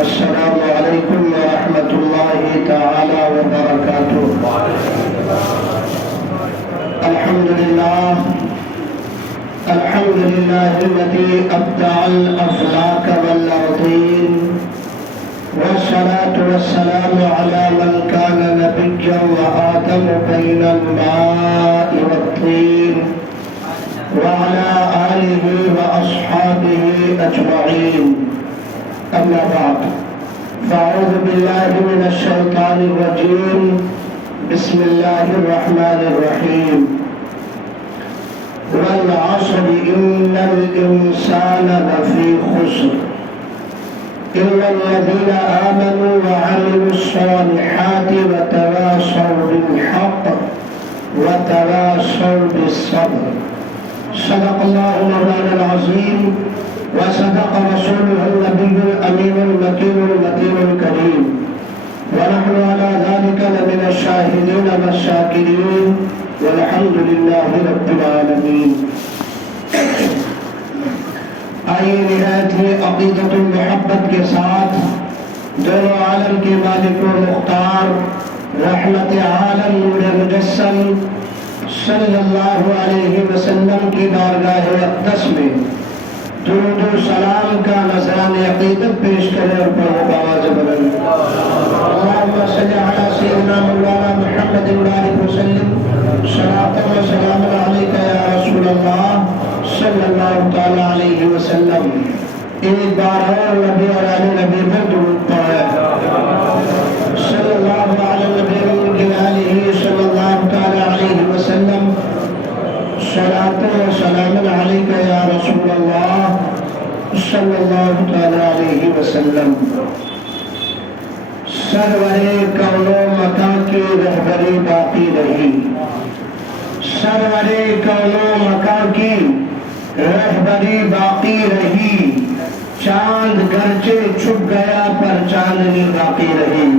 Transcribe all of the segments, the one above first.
السلام علیکم ورحمۃ اللہ تعالی وبرکاتہ۔ الحمد للہ الذی ابدع الافلاک والارضین، والصلاة والسلام علی من کان نبیا وآدم بین الماء والطین، وعلى آلہ واصحابہ اجمعین۔ اما بعد، فاعوذ باللہ من الشیطان الرجیم، بسم اللہ الرحمن الرحیم۔ والعصر ان الانسان لفی خسر الا الذین آمنوا وعملوا الصالحات وتواصوا بالحق وتواصوا بالصبر۔ صدق اللہ مولانا العظیم وصدق رسوله النبي الأمين المكين المتين الكريم، ونحن على ذلك لمن الشاهدين والشاكرين، والحمد لله رب العالمين۔ آئیے نہایت ہی عقیدت المحبت کے ساتھ دونوں عالم کے مالک و مختار، رحمت عالم نور مجسم صلی اللہ علیہ وسلم کی بارگاہ اقدس میں درود و سلام کا نذران عقیدت پیش کریں اور پڑھو بآواز بلند۔ اللہم صلی علی سیدنا مولانا محمد وآلہ وسلم، صلاۃ و سلام علیک یا رسول اللہ صلی اللہ تعالی علیہ وسلم۔ ایک بار اور نبی اور آل نبی پر درود پڑھیں۔ صلی اللہ علی نبی آلہ صلی اللہ تعالی علیہ وسلم، صلاۃ و سلام علیک یا رسول اللہ صلی اللہ تعالی علیہ وسلم۔ سرور کون و مکان کی رہبری باقی رہی، سرور کون و مکان کی رہبری باقی رہی، چاند گرچہ چھپ گیا پر چاندنی باقی رہی،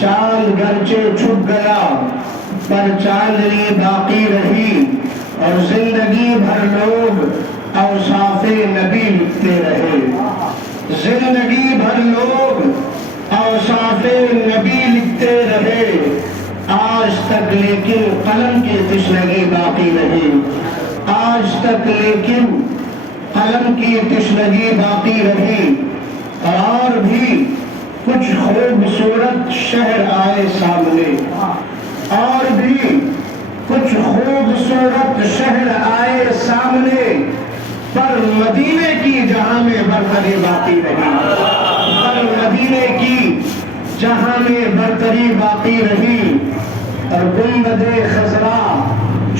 چاند گرچہ چھپ گیا پر چاندنی باقی رہی، اور زندگی بھر لوگ اوصاف نبی لکھتے رہے، زندگی بھر لوگ اوصاف نبی لکھتے رہے، آج تک لیکن قلم کی تشنگی باقی رہی، آج تک لیکن قلم کی تشنگی باقی رہی، اور بھی کچھ خوبصورت شہر آئے سامنے، اور بھی کچھ خوبصورت شہر آئے سامنے، پر مدینے کی جہاں میں برتری باقی رہی، پر مدینے کی جہاں میں برتری باقی رہی، اور گنبد خضرا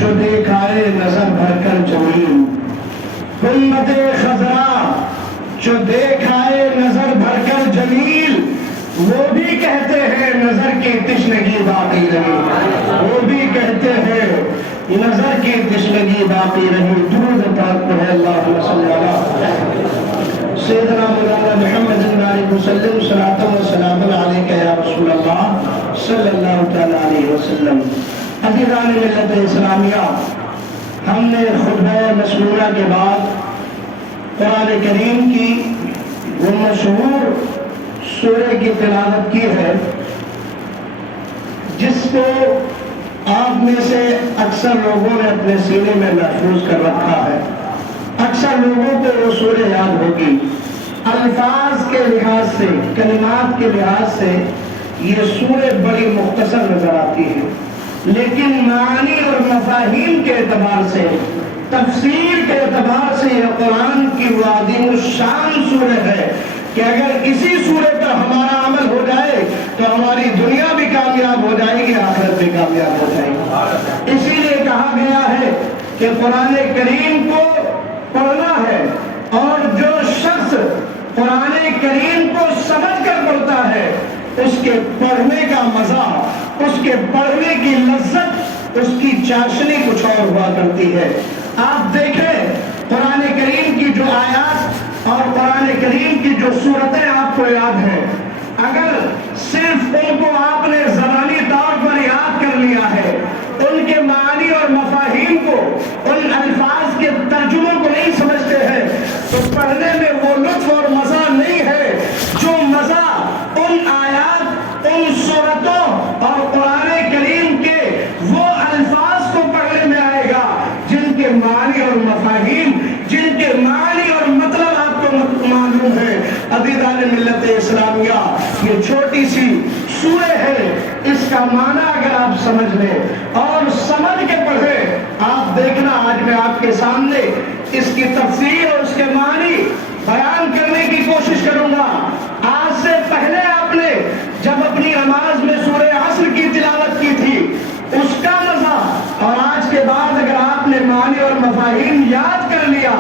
جو دیکھائے نظر بھر کر جمیل، گنبد خضرا جو دیکھائے نظر بھر کر جمیل، وہ بھی کہتے ہیں نظر کی تشنگی باقی رہی، وہ بھی کہتے ہیں نظر کی تشنگی باقی رہی۔ درود پاک پڑھے اللہم صلی اللہ سیدنا مولانا محمد علیہ وسلم، صلاۃ و سلام علیک یا رسول اللہ صلی اللہ تعالی علیہ وسلم۔ عزیزان ملت اسلامیہ، ہم نے خطبہ مسمونہ کے بعد قرآن کریم کی وہ مشہور سورہ کی تلاوت کی ہے، جس کو آپ میں سے اکثر لوگوں نے اپنے سینے میں محفوظ کر رکھا ہے، اکثر لوگوں کو وہ سورہ یاد ہوگی۔ الفاظ کے لحاظ سے، کلمات کے لحاظ سے یہ سورہ بڑی مختصر نظر آتی ہے، لیکن معانی اور مفاہیم کے اعتبار سے، تفسیر کے اعتبار سے یہ قرآن کی وہ عظیم الشان سورہ ہے کہ اگر اسی سورہ پر ہمارا عمل ہو جائے تو ہماری دنیا بھی کامیاب ہو جائے گی، آخرت بھی کامیاب ہو جائے گی۔ اسی لیے کہا گیا ہے کہ قرآن کریم کو پڑھنا ہے، اور جو شخص قرآن کریم کو سمجھ کر پڑھتا ہے، اس کے پڑھنے کا مزہ، اس کے پڑھنے کی لذت، اس کی چاشنی کچھ اور ہوا کرتی ہے۔ آپ دیکھیں قرآن کریم کی جو آیات اور قرآن کریم کی جو صورتیں آپ کو یاد ہیں، اگر صرف ان کو آپ نے زبانی طور پر یاد کر لیا ہے، ان کے معانی اور مفاہیم کو، ان الفاظ کے ترجموں کو نہیں سمجھتے ہیں، تو پڑھنے میں وہ لطف اور مزہ نہیں ہے جو مزہ ملت اسلامیہ، یہ چھوٹی سی سورہ ہے، اس کا معنی اگر آپ سمجھ لیں اور سمجھ کے پڑھیں، آپ دیکھنا آج میں آپ کے سامنے اس کی تفسیر اور اس کے معنی بیان کرنے کی کوشش کروں گا۔ آج سے پہلے آپ نے جب اپنی نماز میں سورہ عصر کی تلاوت کی تھی، اس کا مزہ، اور آج کے بعد اگر آپ نے معنی اور مفاہیم یاد کر لیا،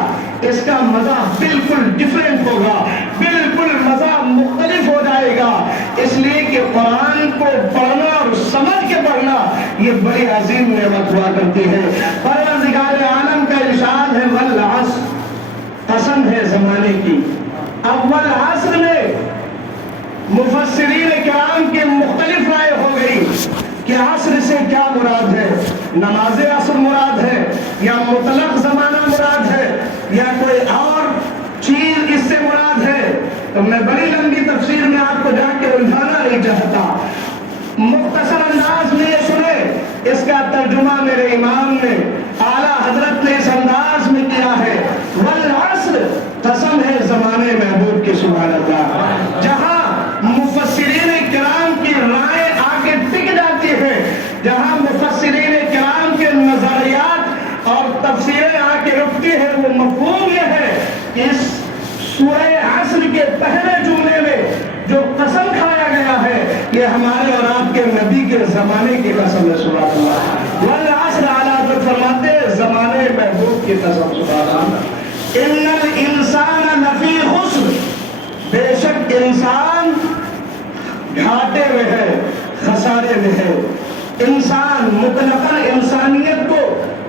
اس کا مزہ بالکل ڈیفرنٹ ہوگا، بالکل مزہ مختلف ہو جائے گا۔ اس لیے کہ قرآن کو پڑھنا اور سمجھ کے پڑھنا یہ بڑی عظیم نعمت ہوا کرتی ہے۔ پروردگار عالم کا ارشاد ہے والعصر، قسم ہے زمانے کی۔ اب والعصر میں مفسرین کرام کی مختلف رائے ہو گئی کہ عصر سے کیا مراد ہے، نماز عصر مراد ہے یا مطلق زمانہ مراد ہے یا کوئی اور چیز اس سے مراد ہے۔ تو میں بڑی لمبی تفسیر میں آپ کو جا کے الجھانا نہیں چاہتا، مختصر انداز میں یہ سنے، اس کا ترجمہ میرے امام نے اعلیٰ حضرت نے اس انداز میں کیا ہے، والعصر قسم ہے زمانے محبوب کی، سبحان اللہ۔ جہاں مفسرین کرام کی رائے آ کے ٹک جاتی ہے، جہاں مفسرین کرام کے نظریات اور تفسیریں آ کے رکتی ہے، وہ مفہوم یہ ہے کہ اس سورہ عصر کے پہلے جملے میں جو قسم کھایا گیا ہے یہ ہمارے اور آپ کے نبی کے زمانے کی قسم ہے، سبحان اللہ۔ والعصر اعلیٰ حضرت فرماتے ہیں زمانے محبوب کی قسم، سبحان اللہ۔ ان الانسان لفی خسر، بے شک انسان گھاٹے میں ہے، خسارے میں ہے۔ انسان مطلقاً انسانیت کو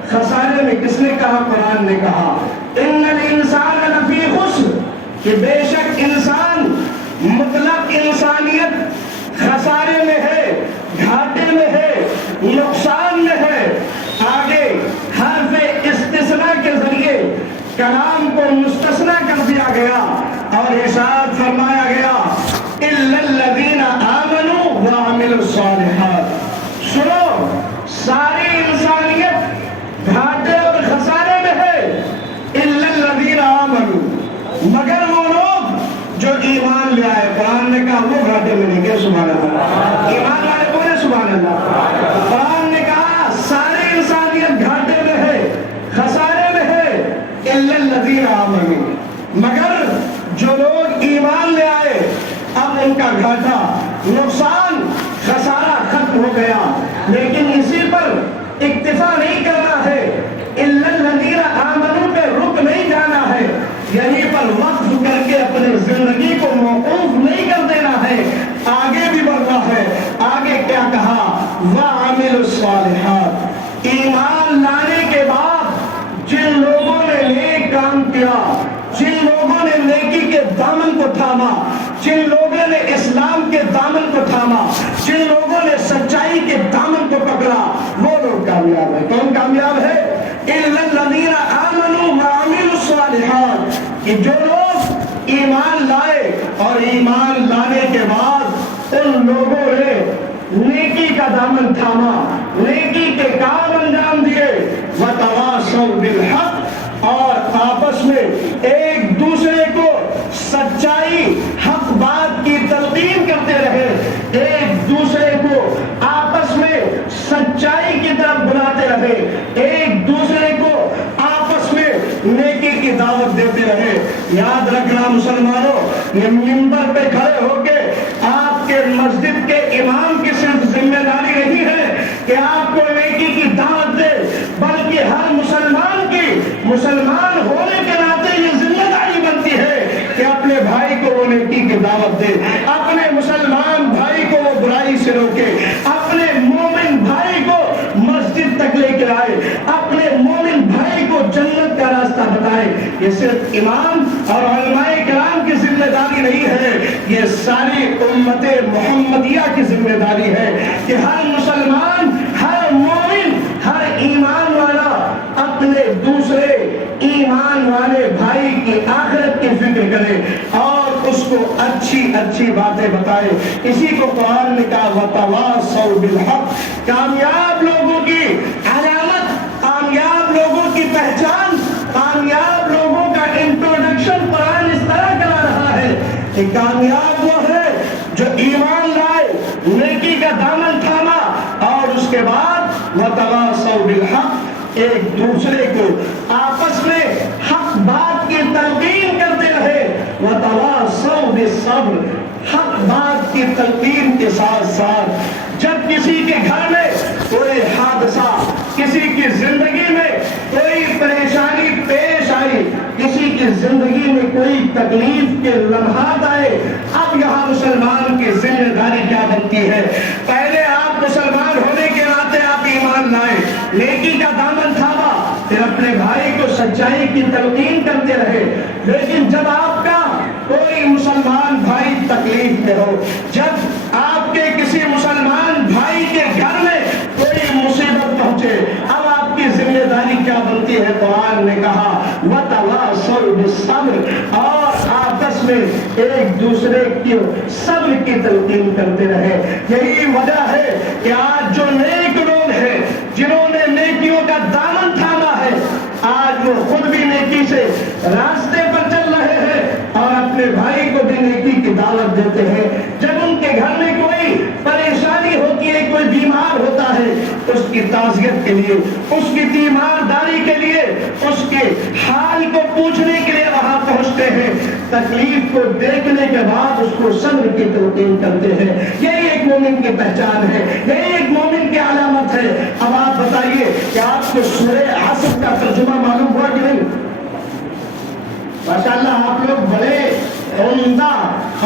خسارے میں کس نے کہا؟ قرآن نے کہا ان الانسان لفی خسر، کہ بے شک انسان مطلق انسانیت خسارے میں ہے، گھاٹے میں ہے، نقصان میں ہے۔ آگے حرف استثناء کے ذریعے کلام کو مستثنا کر دیا گیا اور ارشاد فرمایا گیا الا الذین آمنوا وعملوا الصالحات۔ سنو، ساری انسانیت گھاٹے اور خسارے میں ہے، الا الذین آمنوا، مگر وہ لوگ جو ایمان لے آئے۔ قرآن نے کہا وہ گھاٹے میں نہیں گئے، سبحان اللہ۔ ایمان والے بولے سبحان اللہ۔ قرآن نے کہا ساری انسانیت گھاٹے میں ہے، خسارے میں ہے، الا الذین آمنوا، مگر جو لوگ ایمان لے آئے اب ان کا گھاٹا، نقصان، خسارہ ختم ہو گیا۔ لیکن اسی پر اکتفا نہیں کرنا ہے، الا الذین آمنوا پہ رک نہیں جانا ہے، یہیں پر وقف کر کے اپنے زندگی کو موقوف نہیں کر دینا ہے، آگے بھی بڑھنا ہے۔ آگے کیا کہا؟ وَعَمِلُوا الصَّالِحَاتِ، ایمان لانے کے بعد جن لوگوں نے نیک کام کیا، جن لوگوں نے نیکی کے دامن کو تھاما، جن لوگوں نے اسلام کے دامن کو تھاما، جن لوگوں نے سچائی کے دامن کو پکڑا، وہ لوگ کامیاب ہیں۔ کون کامیاب ہے؟ اِلَّا الَّذِينَ آمَنُوا وَعَمِلُوا الصَّالِحَاتِ، کہ جو لوگ ایمان لائے اور ایمان لانے کے بعد ان لوگوں نے نیکی کا دامن تھاما، نیکی کے کام انجام دیے، وَتَوَاصَوْا بِالْحَقِّ، اور آپس میں ایک دوسرے کو سچائی، حق بات کی تلقین کرتے رہے، ایک دوسرے کو آپس میں سچائی کی طرف بلاتے رہے، ایک دوسرے کو آپس میں نیکی کی دعوت دیتے رہے۔ یاد رکھنا مسلمانوں، یہ منبر پہ کھڑے ہو کے آپ کے مسجد کے امام کی صرف ذمہ داری نہیں ہے کہ آپ کو نیکی کی دعوت دے، بلکہ ہر مسلمان کی، مسلمان ہونے کے ناطے یہ ذمہ داری بنتی ہے کہ اپنے بھائی کو وہ نیکی کی دعوت دے، اپنے مسلمان بھائی کو وہ برائی سے روکے، اپنے مومن بھائی کو مسجد تک لے کے آئے، اپنے مومن بھائی کو جنت کا راستہ بتائے۔ یہ صرف امام اور علماء کرام کی ذمہ داری نہیں ہے، یہ ساری امت محمدیہ کی ذمہ داری ہے کہ ہر مسلمان، ہر مومن، ہر ایمان والا اپنے دوسرے ایمان والے بھائی کی آخرت کی فکر کرے اور اس کو اچھی اچھی باتیں بتائے۔ اسی کو قرآن نے کہا وَتَوَاصَوْا بِالْحَقِّ، کامیاب لوگوں کی علامت، کامیاب لوگوں کی پہچان، کامیاب لوگوں کا انٹروڈکشن قرآن اس طرح کرا رہا ہے کہ کہ کامیاب وہ ہے جو ایمان لائے، نیکی کا دامن تھاما، اور اس کے بعد وتواصوا بالحق، ایک دوسرے کو آپس میں حق بات کی تلقین کرتے رہے، وتواصوا بالصبر، حق بات کی تلقین کے ساتھ ساتھ جب کسی کے گھر میں کوئی حادثہ، کسی کی زندگی میں کوئی پریشانی پیش آئی، کسی کی زندگی میں کوئی تکلیف کے لمحات آئے، اب یہاں مسلمان کی ذمہ داری کیا بنتی ہے؟ پہلے آپ مسلمان ہونے کے ناطے آپ ایمان لائے، نیکی کا دامن تھاما، پھر اپنے بھائی کو سچائی کی تلقین کرتے رہے، لیکن جب آپ کا کوئی مسلمان بھائی تکلیف میں ہو، جب آپ کے کسی مسلمان بھائی کے گھر میں کوئی مصیبت پہنچے، اب آپ کی ذمہ داری کیا بنتی ہے؟ قرآن نے کہا وَتَوَاصَوْا بِالصَّبْرِ، اور آپس میں ایک دوسرے کی صبر کی تلقین کرتے رہے۔ یہی وجہ ہے کہ آج جو نیک لوگ ہیں، جنہوں نے نیکیوں کا دامن تھاما ہے، آج وہ خود بھی نیکی سے راستے پر چل رہے ہیں اور اپنے بھائی کو بھی نیکی کی دعوت دیتے ہیں۔ جب ان کے گھر میں کوئی پریشانی ہوتی ہے، کوئی بیمار ہوتا ہے، اس کی تعزیت کے لیے، اس کی تیمارداری کے لیے، اس کے حال کو پوچھنے کے لیے وہاں پہنچتے ہیں، تکلیف کو دیکھنے کے بعد اس کو صبر کی تلقین کرتے ہیں۔ یہی ایک مومن کی پہچان ہے، یہی ایک مومن کی علامت ہے۔ اب آپ بتائیے کہ آپ کو سورہ عصر کا ترجمہ معلوم ہوا کہ نہیں؟ ماشاءاللہ آپ لوگ بڑے عمدہ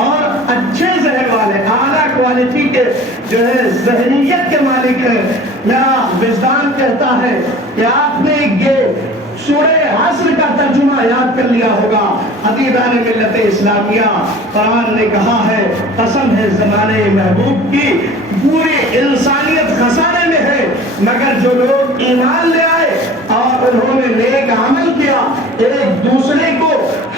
اور اچھے ذہن والے، اعلیٰ کوالٹی کے جو ہے ذہنیت کے مالک ہیں۔ میرا وجدان کہتا ہے کہ آپ نے یہ سورہ عصر کا ترجمہ یاد کر لیا ہوگا۔ عزیزان ملت اسلامیہ، قرآن نے کہا ہے قسم ہے زمانے محبوب کی، پوری انسانیت خسارے میں ہے، مگر جو لوگ ایمان لے آئے اور انہوں نے نیک عمل کیا، ایک دوسرے کو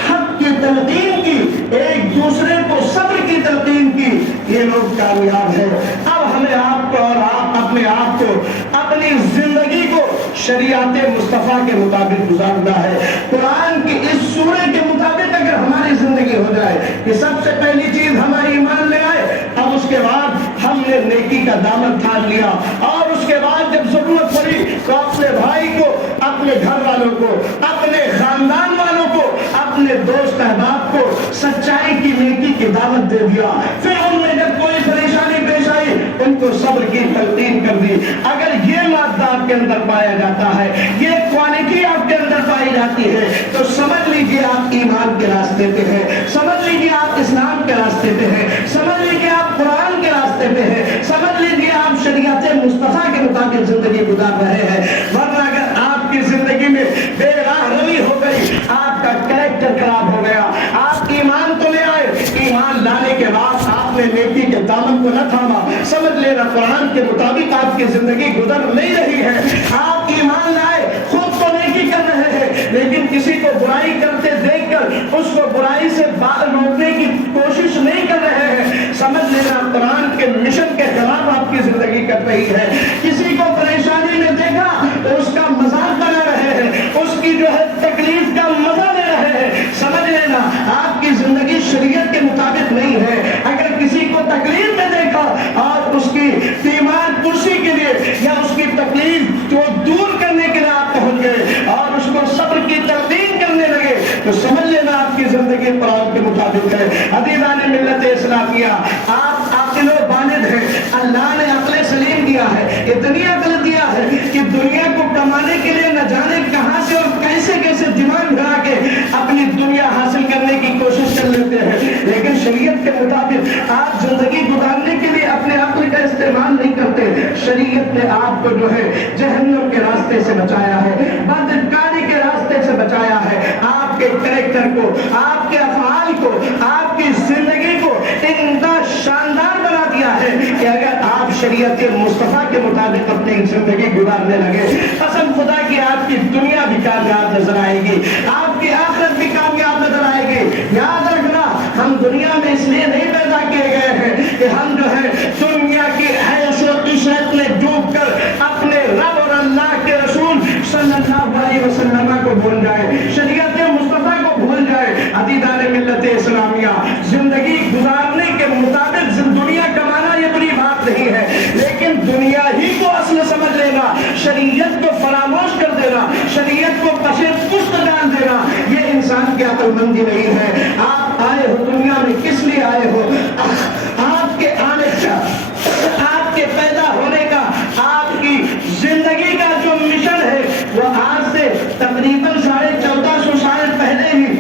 حق کی تلقین کی، ایک دوسرے کو صبر کی تلقین کی، یہ لوگ کامیاب ہیں۔ اب ہمیں آپ کو اور آپ اپنے آپ کو، اپنی زندگی کو شریعت مصطفیٰ کے مطابق گزارنا ہے۔ قرآن کی اس سورہ کے مطابق اگر ہماری زندگی ہو جائے کہ سب سے پہلی چیز ہماری ایمان لے آئے، اب اس کے بعد ہم نے نیکی کا دامن تھام لیا، اور اس کے بعد جب ضرورت پڑی تو اپنے بھائی کو، اپنے گھر والوں کو، اپنے خاندان والوں کو، اپنے دوست احباب کو سچائی کی، نیکی کی دعوت دے دیا۔ پھر ان میں جب کوئی پریشانی پیش آئی ان کو صبر کی تلقین کر دی۔ اگر یہ مادہ آپ کے اندر پایا جاتا ہے، یہ کوالٹی آپ کے اندر پائی جاتی ہے، تو سمجھ لیجیے آپ ایمان کے راستے پہ ہیں، سمجھ لیجیے آپ اسلام کے راستے پہ ہیں، سمجھ لیجیے آپ قرآن کے راستے پہ ہیں، سمجھ لیجیے آپ شریعت مصطفیٰ کے مطابق زندگی گزار رہے ہیں۔ ورنہ اگر آپ کی زندگی میں بے راہ روی ہو گئی، آپ کا کریکٹر خراب ہو گیا، آپ ایمان تو لے آئے، ایمان لانے کے بعد آپ نے نیکی کے دامن کو نہ تھاما، سمجھ لینا قرآن کے مطابق آپ کی زندگی گزر نہیں رہی ہے۔ آپ ایمان لائے، خود تو نیکی کر رہے ہیں، لیکن کسی کو برائی کرتے دیکھ کر اس کو برائی سے روکنے کی کوشش نہیں کر رہے ہیں، سمجھ لینا قرآن کے مشن کے خلاف آپ کی زندگی کر رہی ہے۔ کسی کو پریشانی میں دیکھا تو اس کا مذاق بنا رہے ہیں، اس کی جو ہے تکلیف کا مزہ لے رہے ہیں، سمجھ لینا آپ کی زندگی شریعت کے مطابق نہیں ہے۔ اگر کسی کو تکلیف میں دیکھا اور اس کی بیمار کرسی کے لیے یا اس کی تکلیف کو دور کرنے کے لیے آپ پہنچ گئے اور اس کو صبر کی تلقین کرنے لگے، تو سمجھ لینا آپ کی زندگی قرآن کے مطابق ہے۔ عزیزان ملت اسلامیہ، آپ عاقل و بالغ ہیں، اللہ نے عقل سلیم دیا ہے، اتنی عقل دیا ہے کہ دنیا کو کمانے کے لیے نہ جانے کہاں سے اور کیسے کیسے دماغ بھرا کے اپنی دنیا حاصل کرنے کی کوشش کر لیتے ہیں، لیکن شریعت کے مطابق آپ زندگی گزارنے کے لیے اپنے عقل کا استعمال نہیں کرتے۔ شریعت نے آپ کو جو ہے جہنم کے راستے سے بچایا ہے، بدکاری کے راستے سے بچایا ہے، آپ کے کریکٹر کو، آپ کے افعال کو، آپ کی زندگی کو اتنا شاندار بنا دیا ہے کہ اگر آپ شریعت مصطفیٰ کے مطابق اپنی زندگی گزارنے لگے، قسم خدا کی آپ کی دنیا بھی کامیاب نظر آئے گی، آپ کی آخرت بھی کامیاب نظر آئے گی۔ یاد رکھنا، ہم دنیا میں اس لیے نہیں پیدا کیے گئے ہیں کہ ہم جو ہے دنیا کی عیش و عشرت میں ڈوب کر اپنے رب اور اللہ کے رسول صلی اللہ علیہ وسلم کو بھول جائے، شریعت مصطفیٰ کو بھول جائے۔ عزیزان ملت اسلامیہ، زندگی کی عقل مندی نہیں ہے. آپ آئے ہو دنیا میں کس لیے آئے ہو؟ آپ کے آنے کا، آپ کے پیدا ہونے کا، آپ کی زندگی کا جو مشن ہے وہ آج سے تقریباً 1450 سال پہلے ہی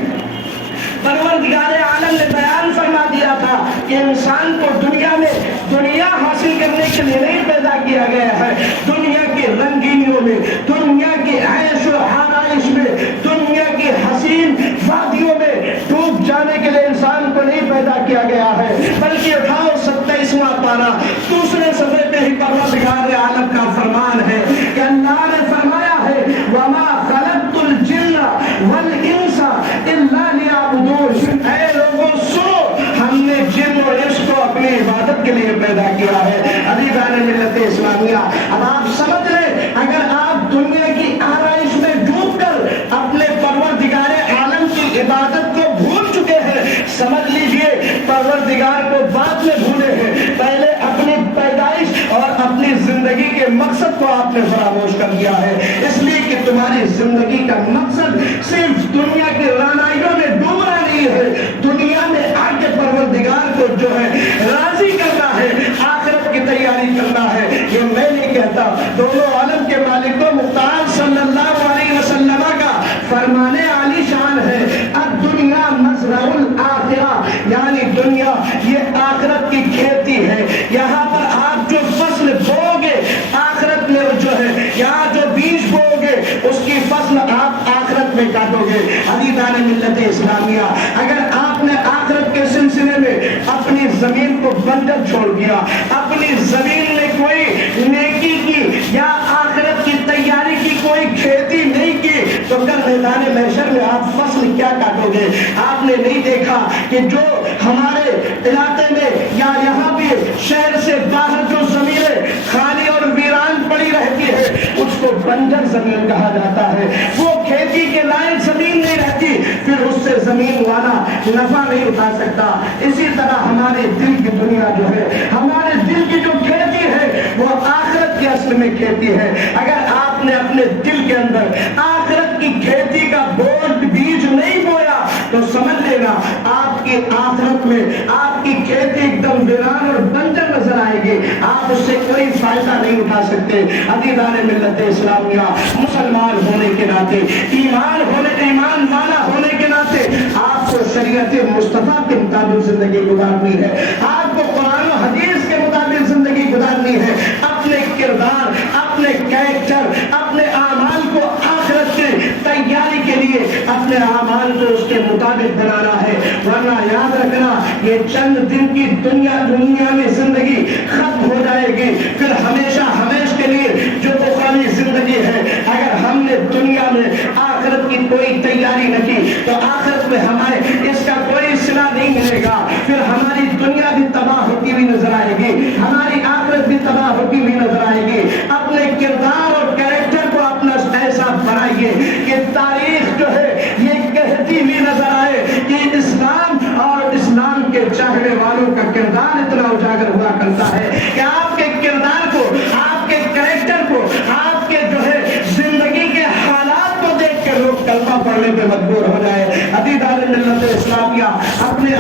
پروردگار عالم نے بیان فرما دیا تھا کہ انسان کو دنیا میں دنیا حاصل کرنے کے لیے نہیں پیدا کیا گیا ہے. دنیا کی رنگینیوں میں، دنیا کی عیش و آرائش میں، دنیا کی حسین وادیوں میں ڈوب جانے کے لیے انسان کو نہیں پیدا کیا گیا ہے، بلکہ اٹھاؤ 27واں پارہ دوسرے صفحے پہ ہی پروردگار عالم کا فرمان ہے کہ اللہ نے فرمایا ہے وَمَا خَلَقْتُ الْجِنَّ وَالْإِنسَ إِلَّا لِيَعْبُدُونِ. اے لوگوں سنو، ہم نے جن اور انس کو اپنی عبادت کے لیے پیدا کیا ہے. حبیبان ملت اسلامیہ، اب آپ سمجھ لیں، اگر آپ دنیا کی آرائش میں ڈوب کر اپنے پروردگار عالم کی عبادت کو بھول چکے ہیں، سمجھ لیجئے پروردگار کو بعد میں بھولے ہیں، پہلے اپنی پیدائش اور اپنی زندگی کے مقصد کو آپ نے فراموش کر دیا ہے. اس لیے کہ تمہاری زندگی کا مقصد صرف دنیا کی رعنائیوں میں ڈوبنا نہیں ہے، دنیا میں آ کے پروردگار کو جو ہے راضی کرنا ہے، آخرت کی تیاری کرنا ہے. یہ میں نہیں کہتا، دونوں عالم کے مالک و مختار صلی اللہ علیہ وسلم کا فرمان عالی شان ہے الدنیا مزرع الآخرہ، یعنی دنیا یہ آخرت کی کھیتی ہے. یہاں پر آپ جو فصل بو گے آخرت میں جو ہے، یہاں جو بیج بو گے اس کی فصل آپ آخرت میں کاٹو گے. حبیبان ملت اسلامیہ، اگر آپ نے آخرت کے سلسلے میں اپنی زمین کو بنجر چھوڑ دیا، اپنی زمین میں کوئی نیکی کی یا آخرت کی تیاری کی کوئی کھیتی نہیں کی، تو کل میدان محشر میں آپ فصل کیا کاٹو گے؟ آپ نے نہیں دیکھا کہ جو ہمارے علاقے میں یا یہاں بھی شہر سے باہر جو زمینیں خالی اور ویران پڑی رہتی ہے اس کو بنجر زمین کہا جاتا ہے. وہ کھیتی کے لائق زمین نہیں رہتی، پھر اس سے زمین والا نفع نہیں اٹھا سکتا. اسی طرح ہمارے دل کی دنیا جو ہے، ہمارے دل کی جو کھیتی ہے وہ آخرت کی اصل میں کھیتی ہے. اگر آپ نے اپنے دل کے اندر آخرت کی کھیتی کا بوجھ بیج نہیں بویا تو سمجھ لینا آپ کی آخرت میں آپ کی کھیتی ایک دم ویران اور بنجر نظر آئے گی، آپ اس سے کوئی فائدہ نہیں اٹھا سکتے. عزیزان ملت اسلامیہ، مسلمان ہونے کے ناطے، ایمان والا ہونے کے ناطے آپ کو شریعت مصطفیٰ کے مطابق زندگی گزارنی ہے، آپ کو قرآن و حدیث کے مطابق زندگی گزارنی ہے. اپنے کردار، اپنے کریکٹر، اپنے اعمال کو آخرت کی تیاری کے لیے اپنے اعمال کو اس کے مطابق بنانا ہے. ورنہ یاد رکھنا یہ چند دن کی دنیا میں زندگی ختم ہو جائے گی، پھر ہمیشہ کے لیے جو بخاری زندگی ہے. اگر ہم نے دنیا میں آخرت کی کوئی تیاری نہ کی تو آخرت میں ہمارے اس کا کوئی صلہ نہیں ملے گا. پھر ہماری دنیا بھی تباہ ہوتی ہوئی نظر آئے گی، ہماری آخرت بھی تباہ ہوتی ہوئی نظر آئے گی. اپنے کردار اور کریکٹر کو اپنا ایسا بنائیے کہ تاریخ جو ہے یہ کہتی ہوئی نظر آئے کہ اسلام اور اسلام کے چاہنے والوں کا کردار اتنا اجاگر ہوا کرتا ہے کہ آپ کے کردار کو، آپ کے کریکٹر کو، آپ کے جو ہے زندگی کے حالات کو دیکھ کے لوگ کلمہ پڑھنے پہ مجبور ہو جائے. عزیزان ملت اسلامیہ، اپنے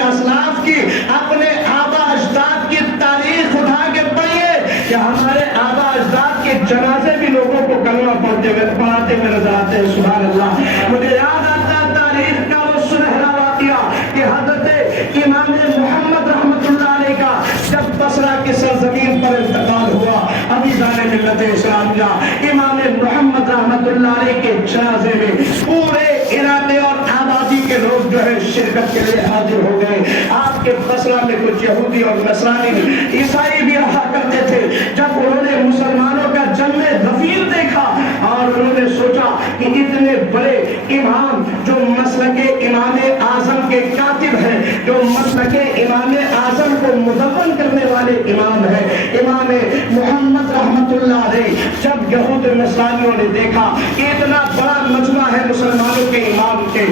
اسلاف کی، اپنے آبا اجداد کی تاریخ اٹھا کے پڑھیے کہ ہمارے آبا اجداد کے جنازے بھی لوگوں کو کلمہ پڑھاتے ہوئے نظر آتے ہیں. سبحان اللہ. مجھے یاد آتا ہے تاریخ کا وہ سنہرا واقعہ کہ حضرت امام محمد رحمت اللہ علیہ کا جب بصرہ کی سرزمین پر انتقال ہوا، عزیزان ملت اسلامیہ، امام محمد رحمت اللہ علیہ کے جنازے میں پورے علاقے اور آبادی کے لوگ جو ہے شرکت کے لیے حاضر ہو گئے. آپ کے بصرہ میں کچھ یہودی اور نصرانی عیسائی بھی رہا کرتے تھے. جب انہوں نے مسلمانوں کا جم غفیر دیکھا اور انہوں نے سوچا کہ اتنے بڑے امام جو مسلک امام اعظم کے کاتب ہیں، جو مسلک امام اعظم کو مدون کرنے والے امام ہیں، امام محمد رحمت اللہ علیہ، جب یہود نصرانیوں نے دیکھا کہ اتنا بڑا مجمع ہے مسلمانوں کے امام کے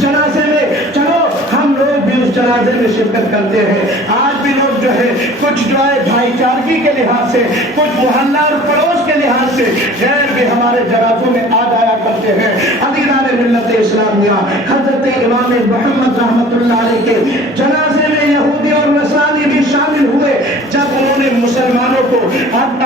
جنازے میں، چلو ہم لوگ بھی اس جنازے میں شرکت کرتے ہیں. آج بھی لوگ جو ہے کچھ جو ہے بھائی چارگی کے لحاظ سے، کچھ محلہ اور پڑوس کے لحاظ سے غیر بھی ہمارے جنازوں میں آ جایا کرتے کرتے ہیں۔ عزیزان ملت اسلامیہ، حضرت امام محمد رحمت اللہ علیہ کے جنازے میں یہودی اور نصرانی بھی شامل ہوئے۔ جب انہوں نے مسلمانوں کو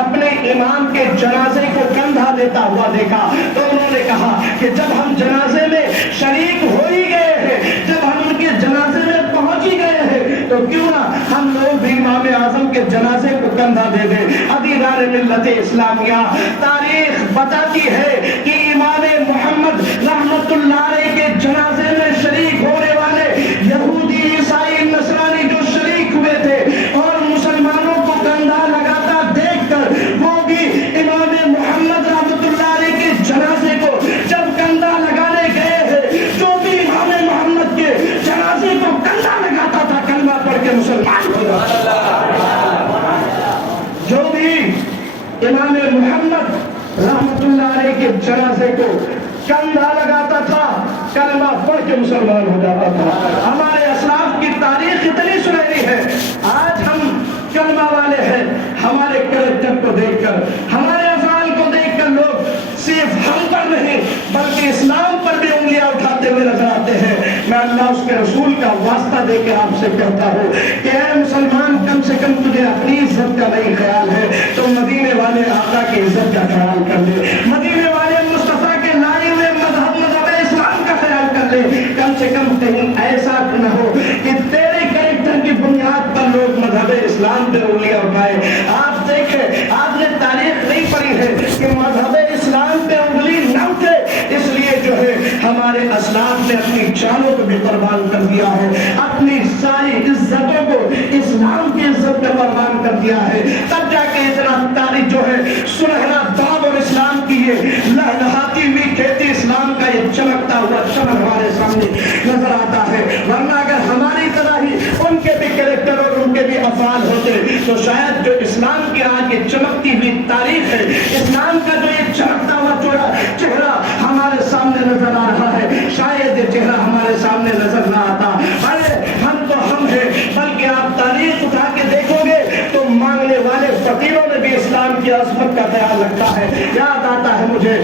اپنے امام کے جنازے کو کندھا دیتا ہوا دیکھا تو انہوں نے کہا کہ جب ہم جنازے میں شریک ہو ہی گئے ہیں، جب ہم ان کے جنازے میں پہنچ ہی گئے ہیں، تو کیوں نہ ہم لوگ بھی امام اعظم کے جنازے کو کندھا دے دیں۔ عزیزان ملت اسلامیہ، تاریخ بتاتی ہے کہ امام محمد رحمت اللہ علیہ کے جنازے میں شریک ہونے والے یہودی، عیسائی، نصرانی جو شریک ہوئے تھے اور مسلمانوں کو کندھا لگاتا دیکھ کر وہ بھی امام محمد رحمت اللہ علیہ کے جنازے کو جب کندھا لگانے گئے ہیں، جو بھی امام محمد کے جنازے کو کندھا لگاتا تھا کلمہ پڑھ کے مسلمان ہو جاتا تھا۔ جو بھی امام محمد رحمت اللہ علیہ کے جنازے کو کندھا لگاتا تھا کلمہ پڑھ کے مسلمان ہو جاتا تھا۔ ہمارے اسلاف کی تاریخ اتنی سنہری ہے، آج ہم کلمہ والے ہیں، ہمارے کریکٹر کو دیکھ کر، ہمارے افعال کو دیکھ کر لوگ صرف ہم پر نہیں بلکہ اسلام پر بھی انگلیاں اٹھاتے ہوئے نظر آتے ہیں۔ میں اللہ اس کے رسول کا واسطہ دے کے آپ سے کہتا ہوں کہ اے مسلمان، کم سے کم تجھے اپنی عزت کا نہیں خیال ہے تو مدینے والے آقا کی عزت کا خیال کر لے، مدینے والے مصطفیٰ کے لائے ہوئے مذہب اسلام کا خیال کر لے۔ کم سے کم کہیں ایسا نہ ہو کہ تیرے کریکٹر کی بنیاد پر لوگ مذہب اسلام پہ انگلیاں اٹھائے۔ آپ دیکھیں، آپ نے تاریخ نہیں پڑھی ہے کہ مذہب اسلام پہ انگلی نہ اٹھے، اس لیے جو ہے ہمارے اسلاف نے اپنی جانوں کو بھی قربان کر دیا ہے، اپنی ساری عزتوں کو اسلام کی عزت پہ قربان کر دیا ہے، تب جا کے اتنا تاریخ جو ہے سنہرا داغ اور اسلام کی یہ لہلہاتی ہوئی کھیتی، اسلام کا یہ چمکتا ہوا چمن ہمارے سامنے نظر آتا ہے۔ ورنہ اگر ہماری طرح ہی ان کے بھی کریکٹر اور ان کے بھی افعال ہوتے تو شاید جو اسلام کی آج یہ چمکتی ہوئی تاریخ ہے، اسلام کا جو یہ چمکتا ہوا چہرہ ہمارے سامنے نظر آ رہا ہے، شاید یہ چہرہ ہمارے سامنے نظر نہ آتا۔ ارے ہم تو ہم ہیں، بلکہ آپ تاریخ اٹھا کے دیکھو گے تو مانگنے والے فقیروں نے بھی اسلام کی عظمت کا خیال رکھا ہے۔ یاد آتا ہے مجھے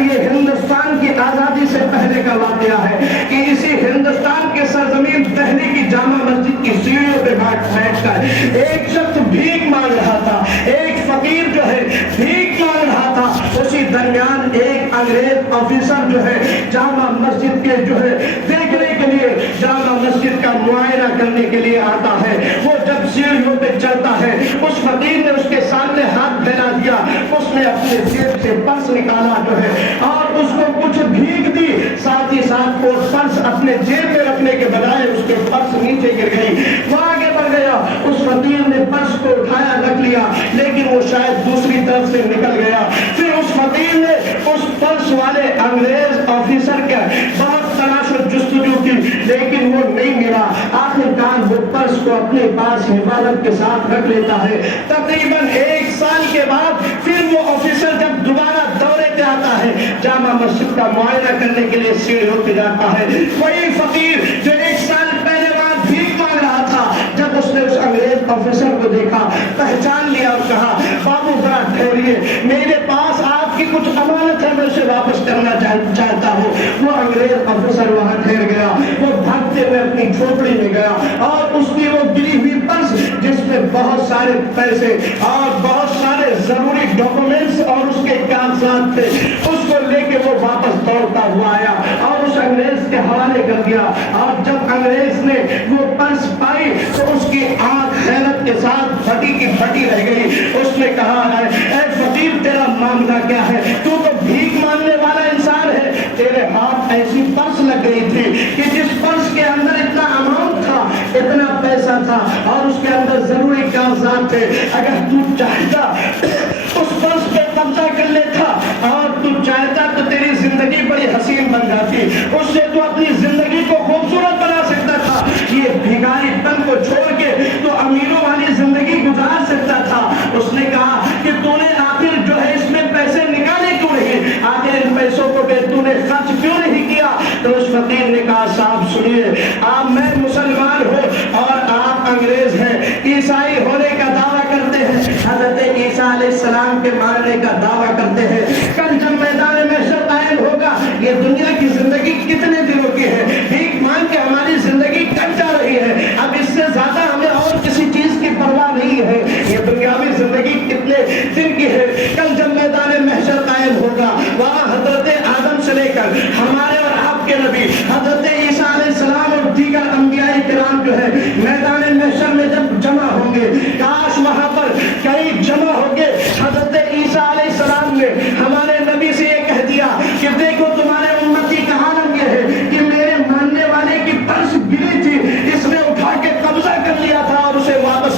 یہ ہندوستان کی آزادی سے پہلے کا واقعہ ہے کہ اسی ہندوستان کے سرزمین دہلی کی جامع مسجد کی سیڑھیوں پہ بیٹھ کر ایک شخص بھیک مانگ رہا تھا، ایک فقیر جو ہے بھیک مانگ رہا تھا، اسی درمیان ایک انگریز آفیسر جو ہے جامع مسجد کے جو ہے دیکھنے کے لیے، جامع مسجد کا معائنہ کرنے کے لیے آتا ہے۔ وہ جب سیڑھیوں پہ چڑھتا ہے، اس فقیر نے اس کے سامنے ہاتھ پھیلا دیا، اس نے اپنے جیب سے پرس نکالا جو ہے اور اس کو کچھ بھیک دی، ساتھ ہی ساتھ وہ پرس اپنے جیب میں رکھنے کے بجائے اس کے پرس نیچے گر گئی۔ وہ آگے بڑھ گیا، اس فقیر نے پرس کو اٹھایا رکھ لیا، لیکن وہ شاید دوسری طرف سے نکل گیا۔ پھر اس فقیر نے اس پرس والے انگریز آفیسر کا بہت تلاش و جستجو کی، لیکن وہ نہیں ملا۔ آخر کار وہ پرس کو اپنے پاس حفاظت کے ساتھ رکھ لیتا ہے۔ تقریباً 1 سال کے بعد پھر وہ آفیسر جب دوبارہ دورے پہ آتا ہے، جامع مسجد کا معائنہ کرنے کے لیے سیڑھیوں پہ جاتا ہے، وہی فقیر جو 1 سال پہلے بعد بھیک مانگ رہا تھا، جب اس نے اس انگریز آفیسر کو دیکھا، پہچان لیا اور کہا بابو ذرا ٹھہریے، میرے پاس آپ کی کچھ امانت ہے، میں اسے واپس کرنا چاہتا ہوں۔ وہ انگریز آفیسر وہاں ٹھہر گیا، وہ بھاگتے ہوئے اپنی جھوپڑی میں گیا اور اس کی وہ گری ہوئی پرس جس میں بہت سارے پیسے اور بہت سارے ضروری ڈاکومنٹس اور اس کے کاغذات تھے، اس کو لے کے وہ واپس دوڑتا ہوا آیا اور اس انگریز کے حوالے کر دیا۔ اور جب انگریز نے وہ پرس پائی تو اس کی آنکھ حیرت کے ساتھ پھٹی کی پھٹی رہ گئی۔ اس نے کہا اے فقیر، تیرا معاملہ کیا ہے؟ تو بھیک مانگنے والا انسان ہے، تیرے ہاتھ ایسی پرس لگ گئی تھی کہ جس پرس کے اندر اتنا اماؤنٹ تھا، اتنا پیسہ تھا اور اس کے اندر ضروری کاغذات تھے، اگر تو چاہتا اس پرس پہ قبضہ کر لیتا اور تو چاہتا تو تیری زندگی بڑی حسین بن جاتی، اس سے تو اپنی زندگی کو خوبصورت بنا سکتا تھا، یہ بھیگاری پن کو چھوڑ کے تو امیروں والی زندگی گزار سکتا تھا۔ اس نے کہا کہ تو نے آخر جو ہے اس میں پیسے نکالے کیوں نہیں، آخر ان پیسوں کو تو نے خرچ کیوں نہیں کیا؟ تو اس فقیر نے کہا صاحب سنیے، آپ میں مسلمان ہوں اور آپ انگریز ہیں، عیسائی ہونے کا دعویٰ کرتے ہیں، حضرت عیسیٰ علیہ السلام کے ماننے کا دعویٰ کرتے ہیں، کل جب میدان محشر قائم ہوگا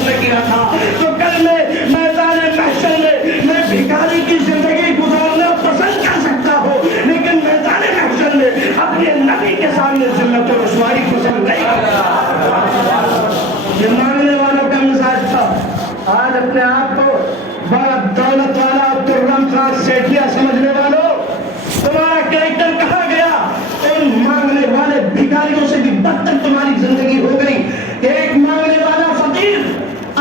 فیصلہ کیا تھا تو کل میں میدان محشر میں بھکاری کی زندگی گزارنا پسند کر سکتا ہوں، لیکن میدان محشر میں اپنے نبی کے سامنے ذلت و رسوائی پسند نہیں کرتا۔ یہ مانگنے والوں کا مزاج تھا۔ آج اپنے آپ کو بڑا دولت والا عبدالرحم خان سیٹھیا سمجھنے والوں، تمہارا کریکٹر کہاں گیا؟ ان مانگنے والے بھکاریوں سے بھی بدتر تمہاری زندگی ہو گئی۔ ایک مانگنے والا فقیر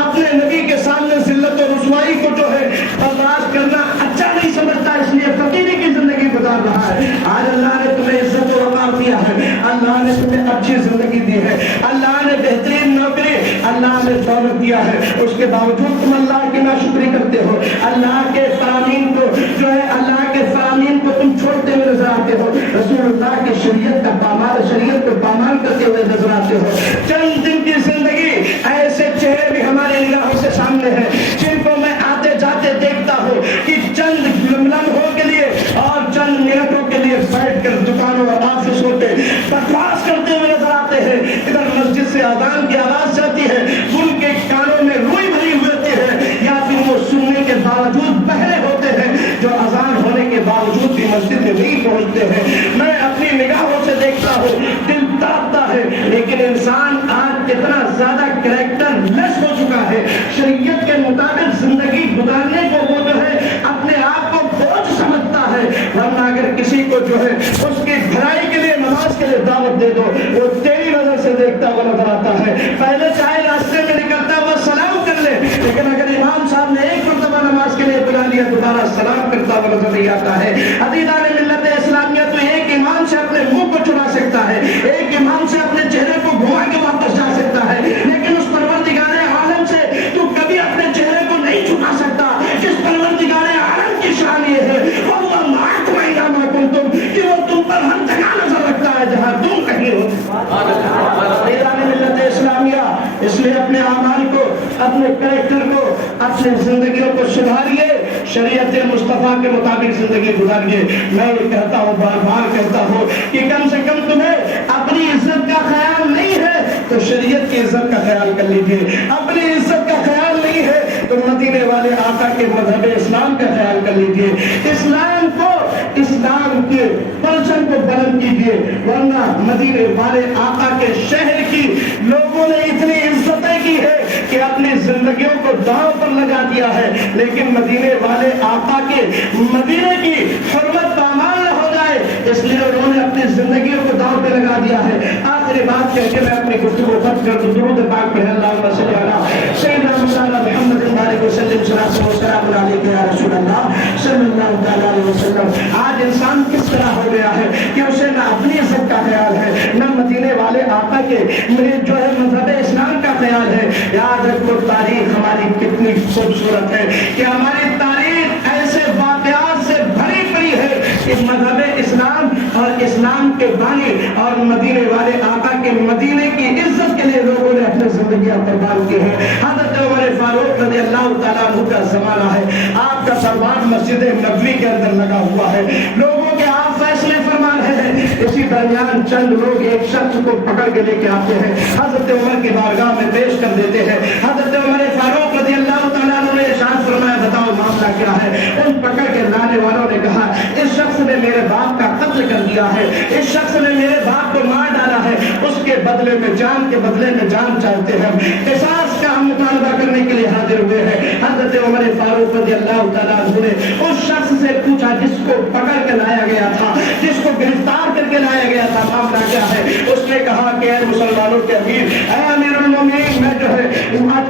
اپنے نبی کے سامنے ذلت و رسوائی کو جو ہے برداشت کرنا اچھا نہیں سمجھتا، اس لیے فقیری کی زندگی گزار رہا ہے۔ آج اللہ نے تمہیں عزت و وقار دیا ہے، اللہ نے تمہیں اچھی زندگی دی ہے، اللہ نے بہترین نوکری، اللہ نے دولت دیا ہے، اس کے باوجود تم اللہ کی ناشکری کرتے ہو، اللہ کے فرامین کو جو ہے اللہ کے فرامین کو تم چھوڑتے ہوئے نظر آتے ہو، رسول اللہ کی شریعت کا پامال، شریعت کو پامال کرتے ہوئے نظر آتے ہو۔ چند دن کی زندگی، ایسے چہرے بھی ہمارے نگاہوں سے سامنے ہیں جن کو میں آتے جاتے دیکھتا ہوں کہ چند لمحوں کے لیے اور چند منٹوں کے لیے بیٹھ کر دکانوں اور آفسوں پہ بکواس کرتے ہوئے نظر آتے ہیں۔ ادھر مسجد سے اذان کی آواز جاتی ہے، ان کے کانوں میں روئی بھری ہوتی ہے، یا پھر وہ سننے کے باوجود بہرے ہوتے ہیں جو اذان ہونے کے باوجود بھی مسجد میں نہیں پہنچتے ہیں۔ میں اپنی نگاہوں سے دیکھتا ہوں، دل تڑپتا ہے، لیکن انسان آج کتنا زیادہ کریکٹر لیس ہو چکا ہے، شریعت کے مطابق زندگی گزارنے کو وہ جو ہے اپنے آپ کو بوجھ سمجھتا ہے۔ ورنہ اگر کسی کو جو ہے اس کی بھلائی کے لیے، نماز کے لیے دعوت دے دو، وہ تیری نظر سے دیکھتا ہوا نظر آتا ہے۔ پہلے چاہے راستے میں نکلتا ہوا سلام کر لے، لیکن اگر امام صاحب نے ایک مرتبہ نماز کے لیے بلا لیا، دوبارہ سلام کرتا ہوا نظر نہیں آتا ہے۔ عزیزان ملت اسلامیہ، تو ایک امام سے اپنے منہ کو چڑا سکتا ہے، ایک امام سے اپنے چہرے کو گھما کے واپس جا سکتا ہے، لیکن اس پروردگار عالم سے تو کبھی اپنے چہرے کو نہیں چھپا سکتا۔ جس پروردگار عالم کی شان یہ ہے واللہ معکم اینما کنتم، کہ وہ تم پر ہر جگہ نظر رکھتا ہے جہاں تم کہیں ہو۔ عزیزان ملت اسلامیہ، اس لیے اپنے اعمال کو، اپنے کریکٹر کو، اپنے زندگیوں کو سدھاریے، شریعت مصطفیٰ کے مطابق زندگی گزاریے۔ میں یہ کہتا ہوں، بار بار کہتا ہوں کہ کم سے کم تمہیں اپنی عزت کا خیال نہیں ہے تو شریعت کی عزت کا خیال کر لیجیے، اپنی عزت کا خیال نہیں ہے تو مدینے والے آقا کے مذہب اسلام کا خیال کر لیجیے، اسلام کو، اسلام کے پرچم کو بلند کیجیے، ورنہ مدینے والے آقا کے شہر کی لوگوں نے اتنی عزتیں کی ہے کہ اپنی زندگیوں کو داؤ پر لگا دیا ہے، لیکن مدینے والے آقا کے مدینے کی حرمت پامال نہ ہو جائے، اس لیے انہوں نے اپنی زندگیوں کو داؤ پہ لگا دیا ہے۔ آخری بات کہہ کے میں اپنی گفتگو ختم کر دوں، درود پاک پڑھیں، اللہم صلی علی سیدنا مولانا محمد وآلہ وسلم، صلاۃ و سلام علیک یا رسول اللہ صلی اللہ تعالی علیہ وسلم۔ آج انسان کس طرح ہو گیا ہے کہ اسے نہ اپنی عزت کا خیال ہے، نہ مدینے والے آقا کے جو ہے مذہب اسلام کا خیال ہے۔ یاد رکھو تاریخ ہماری کتنی خوبصورت ہے کہ ہماری تاریخ ایسے واقعات سے بھری پڑی ہے کہ مذہب اسلام اور اسلام کے بانی اور مدینے والے آقا کے مدینے کی عزت کے لیے لوگوں نے اپنی زندگیاں قربان کی ہیں۔ حضرت عمر فاروق رضی اللہ تعالیٰ عنہ کا زمانہ ہے، آپ کا فرمان مسجد نبوی کے اندر لگا ہوا ہے، لوگوں کے آپ فیصلے فرما رہے ہیں، اسی درمیان چند لوگ ایک شخص کو پکڑ کے لے کے آتے ہیں، حضرت عمر کی بارگاہ میں پیش کر دیتے ہیں۔ حضرت عمر فاروق رضی اللہ تعالیٰ عنہ نے ارشاد فرمایا، بتاؤ معاملہ کیا ہے؟ ان پکڑ کے لانے والوں نے کہا، اس شخص نے میرے باپ کا قتل کر دیا ہے، اس شخص نے میرے باپ کو مار ڈالا ہے، اس کے بدلے میں جان کے بدلے میں جان چاہتے ہیں، قصاص کا ہم مطالبہ کرنے کے لیے حاضر ہوئے ہیں۔ حضرت عمر فاروق رضی اللہ تعالیٰ عنہ نے اس شخص سے پوچھا جس کو پکڑ کے لایا گیا تھا، جس کو گرفتار کر کے لایا گیا تھا، معاملہ کیا ہے؟ اس نے کہا کہ اے مسلمانوں کے امیر، اے امیر المومنین، میں جو ہے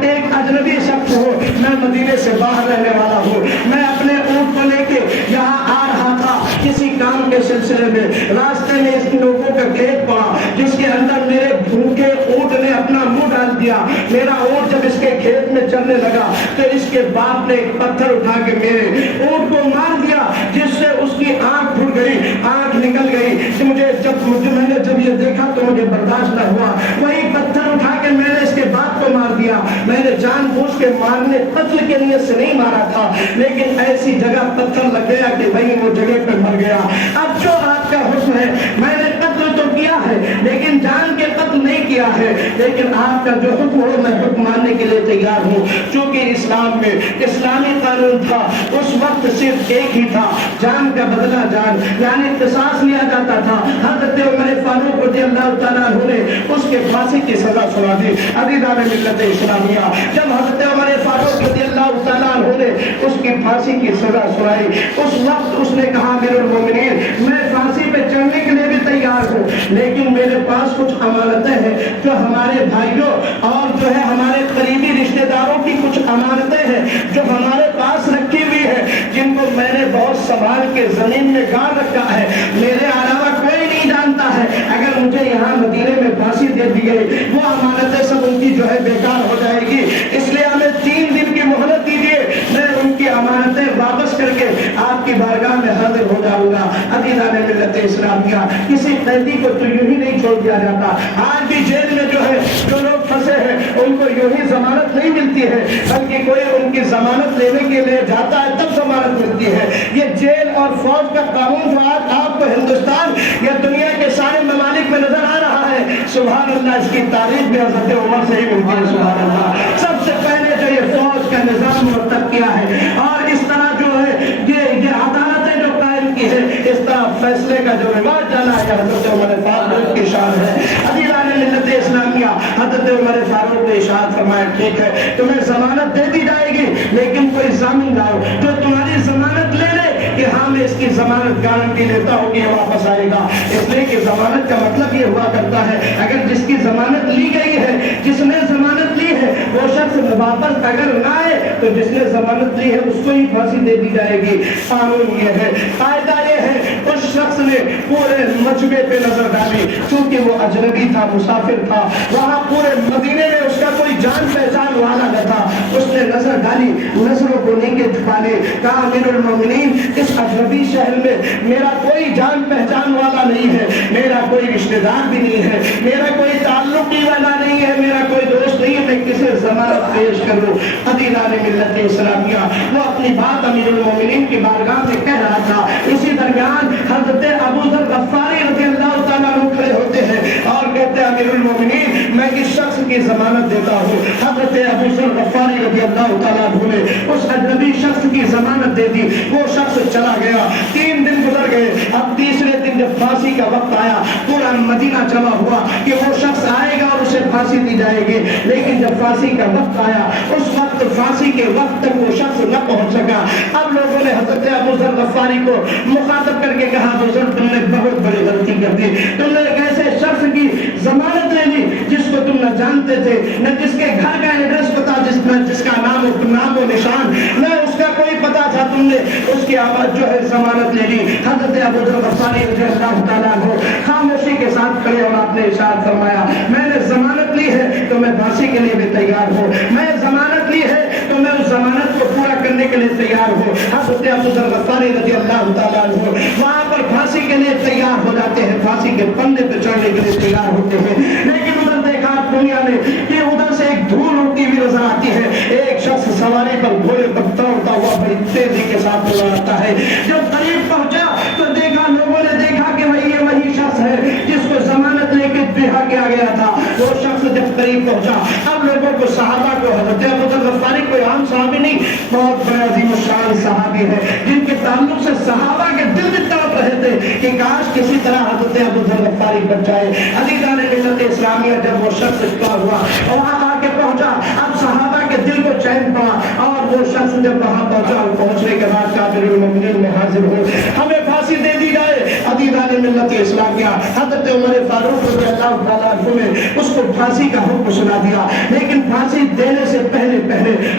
ایک اجنبی شخص ہوں، میں مدینے سے باہر رہنے والا ہوں، میں اپنے اونٹ کو لے کے یہاں آ رہا تھا کسی کام کے سلسلے میں، راستے میں اس لوگوں کا کھیت پڑا جس کے اندر میرے بھوکے اونٹ نے اپنا منہ ڈال دیا، میرا اونٹ جب اس کے کھیت میں چلنے لگا تو اس کے باپ نے ایک پتھر اٹھا کے میرے اونٹ کو مار دیا، جس سے اس کی آنکھ پھٹ گئی، آنکھ نکل گئی۔ میں نے جب یہ دیکھا تو مجھے برداشت نہ ہوا، وہی پتھر اٹھا کے میں نے اس کے باپ کو مار دیا، میں نے جان بوجھ کے مارنے قتل کے نیت سے نہیں مارا تھا، لیکن ایسی جگہ پتھر لگ گیا کہ بھائی وہ جگہ پہ مر گیا۔ اب جو آپ کا حکم ہے، میں نے قتل تو کیا ہے لیکن جان کے قتل نہیں کیا ہے، لیکن آپ کا جو حکم ہو میں حکم ماننے کے لیے تیار تیار ہوں. چونکہ اسلام میں اسلامی قانون تھا, اس وقت صرف ایک ہی تھا, جان کا بدلہ جان, یعنی قصاص لیا جاتا تھا. حضرت عمر فاروق رضی اللہ تعالیٰ عنہ نے اس کے پھانسی کی سزا سنا دی. عزیزان ملت اسلامیہ, جب حضرت عمر فاروق رضی اللہ تعالیٰ عنہ نے اس کی پھانسی کی سزا سنائی, اس وقت اس نے کہا امیر المومنین میں پھانسی پہ چڑھنے کے لیے بھی تیار ہوں, لیکن میرے پاس کچھ امانتیں ہیں جو ہمارے بھائیوں اور جو ہے ہمارے قریبی رشتہ داروں کی کچھ امانتیں ہیں جو ہمارے پاس رکھی ہوئی ہے, جن کو میں نے بہت سنبھال کے زمین میں گاڑ رکھا ہے, میرے علاوہ کوئی نہیں جانتا ہے. اگر مجھے یہاں مدینے میں پھانسی دے دی گئی, وہ امانتیں سب ان کی جو ہے بیکار ہو جائے گی, اس لیے ہمیں 3 دن کی مہلت دیجیے, میں ان کی امانتیں واپس کر کے آپ کی بارگاہ میں حاضر ہو جاؤں گا. عزیزان ملت اسلامیہ, کسی قیدی کو تو یوں ہی نہیں چھوڑ دیا جاتا. آج بھی جیل میں جو ہے جو لوگ پھنسے ہیں ان کو یوں ہی ضمانت نہیں ملتی ہے, بلکہ کوئی ان کی ضمانت لینے کے لیے جاتا ہے تب ضمانت ملتی ہے. یہ جیل اور فوج کا قانون جو آج آپ کو ہندوستان یا دنیا کے سارے ممالک میں نظر آ رہا ہے, سبحان اللہ, اس کی تعریف بھی حضرت عمر سے ہی ملتی ہے. سبحان اللہ, سب سے پہلے جو یہ فوج کا نظام مرتب کیا ہے اور اس طرح جو ہے یہ عدالتیں جو قائم کی ہے, اس طرح فیصلے کا جو رواج ڈالا ہے, حضرت عمر فاروق کی شان ہے. عزیزان ملت اسلامیہ, حضرت عمر فاروق نے ارشاد فرمایا ٹھیک ہے تمہیں ضمانت دے دی جائے گی, لیکن کوئی ضامن لاؤ جو تمہاری ضمانت لے لے کہ ہاں میں اس کی ضمانت گارنٹی لیتا ہوں کہ یہ واپس آئے گا. اس لیے کہ ضمانت کا مطلب یہ ہوا کرتا ہے اگر جس کی ضمانت لی گئی ہے, جس نے ضمانت لی ہے, وہ شخص واپس اگر نہ آئے تو جس نے ضمانت لی ہے اس کو ہی پھانسی دے دی جائے گی. قانون یہ ہے, قاعدہ یہ ہے. اس شخص نے پورے مجمع پہ نظر ڈالی, چونکہ وہ اجنبی تھا, مسافر تھا, وہاں پورے مدینے میں اس کا کوئی جان پہچان والا نہ تھا. اس نے نظر ڈالی, نظروں کو نہیں کے چھپا لے, کہا امیر المومنین اس اجنبی شہر میں میرا کوئی جان پہچان والا نہیں ہے, میرا کوئی رشتہ دار بھی نہیں ہے, میرا کوئی تعلق بھی والا نہیں ہے, میرا کوئی دوست نہیں ہے, میں کسے ضمانت پیش کروں. عزیزان ملت اسلامیہ, وہ اپنی بات امیر المومنین کی بارگاہ میں کہہ رہا تھا. اسی درمیان حضرت ابو ذر غفاری رضی اللہ تعالیٰ عنہ کھڑے ہوتے ہیں اور کہتے ہیں امیر المومنین میں اس شخص کی ضمانت دیتا ہوں. حضرت ابو ذر غفاری رضی اللہ تعالیٰ عنہ نے اس اجنبی شخص کی ضمانت دے دی. وہ شخص چلا گیا, 3 دن گزر گئے. اب تیسرے دن جب پھانسی کا وقت آیا, پورا مدینہ جمع ہوا کہ وہ شخص آئے گا اور اسے پھانسی دی جائے گی. لیکن جب پھانسی کا وقت آیا, اس وقت پھانسی کے وقت تک وہ شخص نہ پہنچ سکا. اب لوگوں نے حضرت ابو ذر غفاری کو مخاطب کر کے کہا ابو ذر تم نے بہت بڑی غلطی کر دی, تم نے ایک ایسے شخص کی ضمانت لے لی جس کو تم نہ جانتے تھے, نہ جس کے گھر کا ایڈریس پتا, جس کا نام و نشان, نہ اس کا کوئی پتا تھا, تم نے اس کی آواز جو ہے ضمانت لے لی. حضرت ابو ذر غفاری رضی اللہ تعالیٰ عنہ خاموشی کے ساتھ کھڑے اور آپ نے ارشاد فرمایا میں نے ضمانت لی ہے تو میں پھانسی کے لیے بھی تیار ہوں, میں ضمانت لی ہے تو میں اس ضمانت کو پورا کرنے کے لیے تیار ہوں. حضرت ابو ذر غفاری رضی اللہ تعالیٰ عنہ وہاں پر پھانسی کے لیے تیار ہو جاتے ہیں, پھانسی کے پندے پہ چڑھنے کے لیے تیار ہوتے ہیں. لیکن ادھر دیکھا دنیا میں کہ ادھر سے ایک دھول اڑتی ہوئی نظر آتی ہے. ایک شخص سواری پر گھوڑے پر دوڑتا ہوا بڑی تیزی کے ساتھ نظر آتا ہے. جب قریب پہنچا تو دیکھا, لوگوں نے دیکھا کہ وہی شخص ہے جس کو ضمانت لے کے رہا کیا گیا تھا. وہ شخص جب قریب پہنچا, اب لوگوں کو, صحابہ کو, حضرت ابو ذر غفاری کوئی عام صحابی نہیں, بہت بڑے عظیم الشان صحابی ہے جن کے تعلق سے صحابہ کے دل میں تڑپ رہے تھے کہ کاش کسی طرح حضرت ابو ذر غفاری بچ جائے. عزیزان ملت اسلامیہ, جب وہ شخص کھڑا ہوا وہاں آ کے پہنچا, اب صحابہ کے دل کو چین پڑا اور وہ شخص جب وہاں پہنچا, پہنچنے کے بعد کافر المؤمنین میں حاضر ہو, ہمیں پھانسی دے دی جائے. عزیزان ملت اسلامیہ, حضرت عمر فاروق رضی اللہ تعالیٰ عنہ نے اس کو پھانسی کا حکم سنا دیا. لیکن پھانسی دینے سے پہلے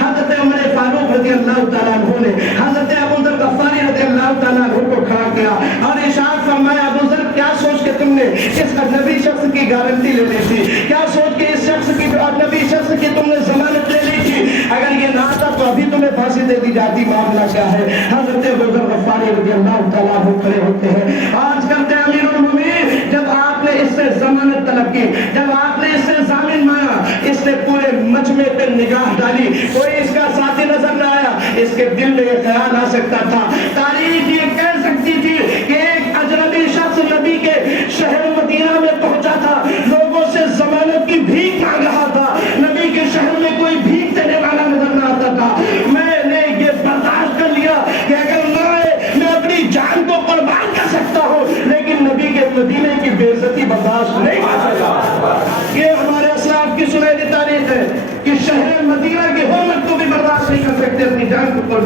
حضرت عمر فاروق رضی اللہ تعالیٰ عنہ نے حضرت ابو ذر غفاری رضی اللہ تعالیٰ عنہ کو کھڑا کیا اور ارشاد فرمایا ابو ذر کیا سوچ کے تم نے اس اجنبی شخص کی گارنٹی لے لی تھی, کیا سوچ کے اس شخص کی, اجنبی شخص کی تم نے ضمانت لے لی تھی, اگر یہ نہ تھا تو ابھی تمہیں پھانسی دے دی جاتی. معاملہ کیا ہے؟ حضرت ابو ذر غفاری رضی اللہ تعالیٰ عنہ کھڑے ہوتے ہیں, آج کرتے ہیں امیر المؤمنین, جب آپ نے اس سے ضمانت طلب کی, جب آپ نے اس سے ضامن مانگا, اس نے پورے مجمع پہ نگاہ ڈالی, کوئی اس کا ساتھی نظر نہ آیا. اس کے دل میں یہ خیال آ سکتا تھا, تاریخ یہ کہہ سکتی تھی کہ ایک اجنبی شخص نبی کے شہر مدینہ میں پہنچا تھا, لوگوں سے ضمانت کی بھیک مانگ رہا تھا. نبی کے شہر میں کوئی بھیک دینے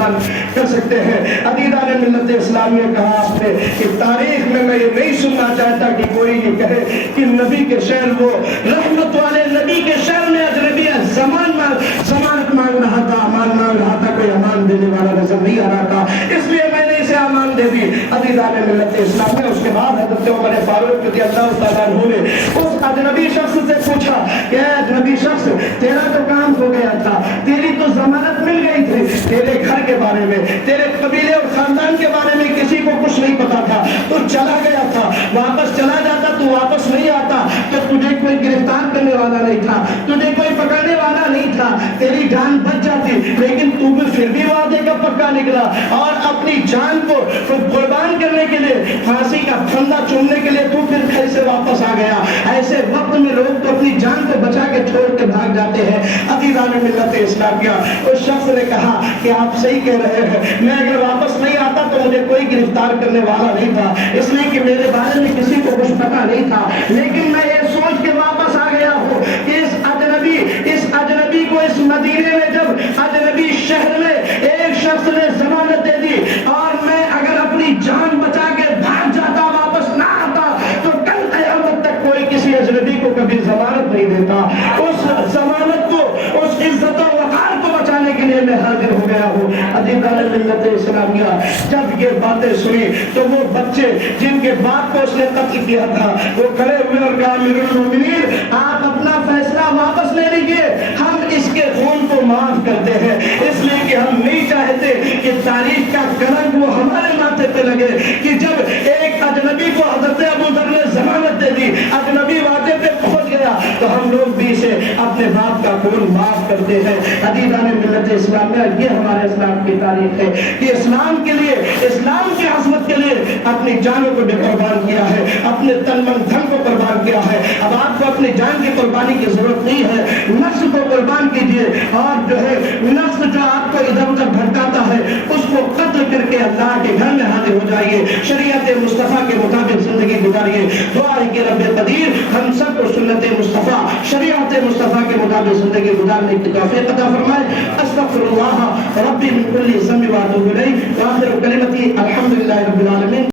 بیان کر سکتے ہیں۔ عزیزان ملت اسلامیہ، کہا آپ نے کہ تاریخ میں یہ نہیں سننا چاہتا کہ کوئی یہ کہے کہ نبی کے شہر، وہ رحمت والے نبی کے شہر میں اجنبی ضمانت مانگ رہا تھا، امان مانگ رہا تھا، کوئی امان دینے والا نظر نہیں آ رہا تھا، اس لیے میں نے اسے امان دے دی۔ عزیزان ملت اسلامیہ، اس کے بعد حضرت عمر فاروق رضی اللہ تعالیٰ عنہ نے اس اجنبی شخص سے پوچھا کہ اے اجنبی شخص، تیرا تو کام ہو گیا تھا، تیری تو ضمانت مل گئی تھی، تیرے گھر کے بارے میں، تیرے قبیلے اور خاندان کے بارے میں کسی کو کچھ نہیں پتا تھا، تو چلا گیا تھا، واپس چلا جاتا، تو واپس نہیں آتا، کہ تجھے کوئی گرفتار کرنے والا نہیں تھا، تجھے کوئی پکڑنے والا نہیں تھا، تیری جان بچ جاتی، لیکن تو بھی پھر بھی وعدے کا پکا نکلا اور اپنی جان کو قربان کرنے کے لیے، پھانسی کا پھندا چومنے کے لیے تو پھر گھر سے واپس آ گیا۔ ایسے وقت میں لوگ تو اپنی جان کو بچا کے چھوڑ کے بھاگ جاتے ہیں۔ عزیزان ملت اسلامیہ، اس شخص نے کہا کہ آپ صحیح کہہ رہے ہیں، میں اگر واپس نہیں آتا تو مجھے کوئی گرفتار کرنے والا نہیں تھا، اس لیے کہ میرے بارے میں کسی کو کچھ پتا نہیں تھا، لیکن میں یہ سوچ کے واپس آ گیا ہوں کہ اس اجنبی کو اس مدینے میں، جب اجنبی شہر میں ایک شخص نے ضمانت دے دی اور میں اگر اپنی جان بچا کے بھاگ جاتا، واپس نہ آتا، تو کل قیامت تک کوئی کسی اجنبی کو کبھی ضمانت نہیں دیتا۔ اس ضمانت کو، اس عزت و وقار کو بچانے کے لیے میں حاضر ہو گیا ہوں۔ عزیزان ملت اسلامیہ، جب یہ باتیں سنی تو وہ بچے جن کے باپ کو اس نے قتل کیا تھا، وہ کھڑے ہوئے اور کہا امیر المومنین، آپ اپنا فیصلہ واپس لے لیجیے، ہم اس کے خون کو معاف کرتے ہیں، اس لیے کہ ہم نہیں چاہتے کہ تاریخ کا کلنک وہ ہمارے ماتھے پہ لگے کہ جب ایک اجنبی کو حضرت ابو ذر نے ضمانت دے دی، اجنبی وعدے پہ پہنچ گیا، تو ہم لوگ بھی اسے اپنے باپ کا خون معاف کرتے ہیں۔ عزیزان ملت اسلامیہ، یہ ہمارے اسلام کی تاریخ ہے کہ اسلام کے لیے، اسلام کی عظمت کے لیے اپنی جانوں کو بھی قربان کیا ہے، اپنے تن من دھن کو قربان کیا ہے۔ اب آپ کو اپنی جان کی قربانی کی ضرورت نہیں ہے، نفس کو قربان کیجیے، اور جو ہے نفس جو آپ کو ادھر ادھر بھٹکاتا ہے اس کو قتل کر کے اللہ کے گھر میں حاضر ہو جائیے، شریعت مصطفیٰ کے مطابق زندگی گزاریے۔ دعا ہے کہ رب قدیر ہم سب کو سنت مصطفیٰ، شریعت مصطفیٰ کے مطابق زندگی گزارنے کی توفیق عطا فرمائے۔ استغفر اللہ ربی من کل ذنب واتوب الیہ، وآخر کلمتی الحمدللہ رب العالمین۔